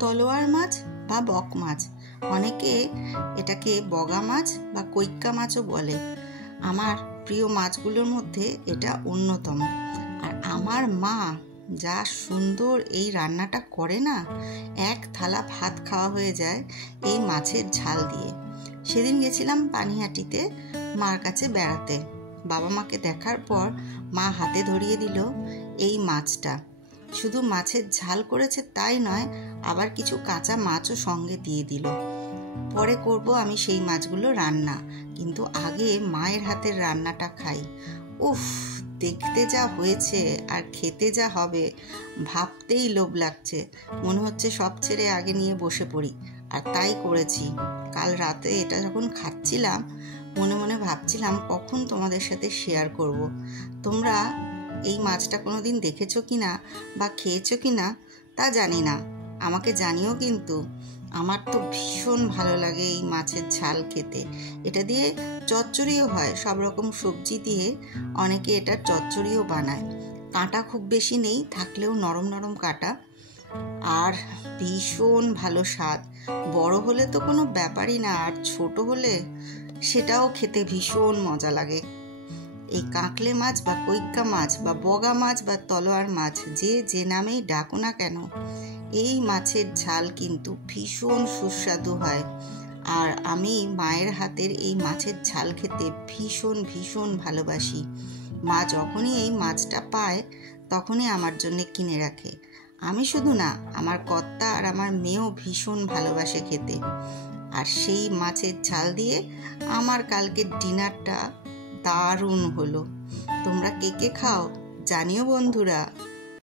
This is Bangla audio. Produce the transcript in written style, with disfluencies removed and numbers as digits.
তলোয়ার মাছ বা বক মাছ, অনেকে এটাকে বগা মাছ বা কৈক্কা মাছও বলে। আমার প্রিয় মাছগুলোর মধ্যে এটা অন্যতম। আর আমার মা যা সুন্দর এই রান্নাটা করে না, এক থালা ভাত খাওয়া হয়ে যায় এই মাছের ঝাল দিয়ে। সেদিন গেছিলাম পানিহাটিতে মার কাছে বেড়াতে। বাবা মাকে দেখার পর মা হাতে ধরিয়ে দিল এই মাছটা। শুধু মাছের ঝাল করেছে তাই নয়, আবার কিছু কাঁচা মাছও সঙ্গে দিয়ে দিল। পরে করব আমি সেই মাছগুলো রান্না, কিন্তু আগে মায়ের হাতের রান্নাটা খাই। উফ, দেখতে যা হয়েছে আর খেতে যা হবে ভাবতেই লোভ লাগছে। মনে হচ্ছে সব ছেড়ে আগে নিয়ে বসে পড়ি, আর তাই করেছি। কাল রাতে এটা যখন খাচ্ছিলাম মনে মনে ভাবছিলাম কখন তোমাদের সাথে শেয়ার করব। তোমরা এই মাছটা কোনোদিন দেখেছো কিনা বা খেয়েছো কিনা তা জানি না, আমাকে জানিও কিন্তু। আমার তো ভীষণ ভালো লাগে এই মাছের ঝাল খেতে। এটা দিয়ে চচ্চড়িও হয়, সব রকম সবজি দিয়ে অনেকে এটা চচ্চড়িও বানায়। কাঁটা খুব বেশি নেই, থাকলেও নরম নরম কাঁটা, আর ভীষণ ভালো স্বাদ। বড় হলে তো কোনো ব্যাপারই না, আর ছোট হলে সেটাও খেতে ভীষণ মজা লাগে। এই কাঁকলে মাছ বা কৈক্কা মাছ বা বগা মাছ বা তলোয়ার মাছ, যে নামেই ডাকো না কেন, এই মাছের ঝাল কিন্তু ভীষণ সুস্বাদু হয়। আর আমি মায়ের হাতের এই মাছের ঝাল খেতে ভীষণ ভীষণ ভালোবাসি। মা যখনই এই মাছটা পায় তখনই আমার জন্য কিনে রাখে। আমি শুধু না, আমার কর্তা আর আমার মেয়েও ভীষণ ভালোবাসে খেতে। আর সেই মাছের ঝাল দিয়ে আমার কালকের ডিনারটা দারুণ হলো। তোমরা কে কে খাও জানিও বন্ধুরা।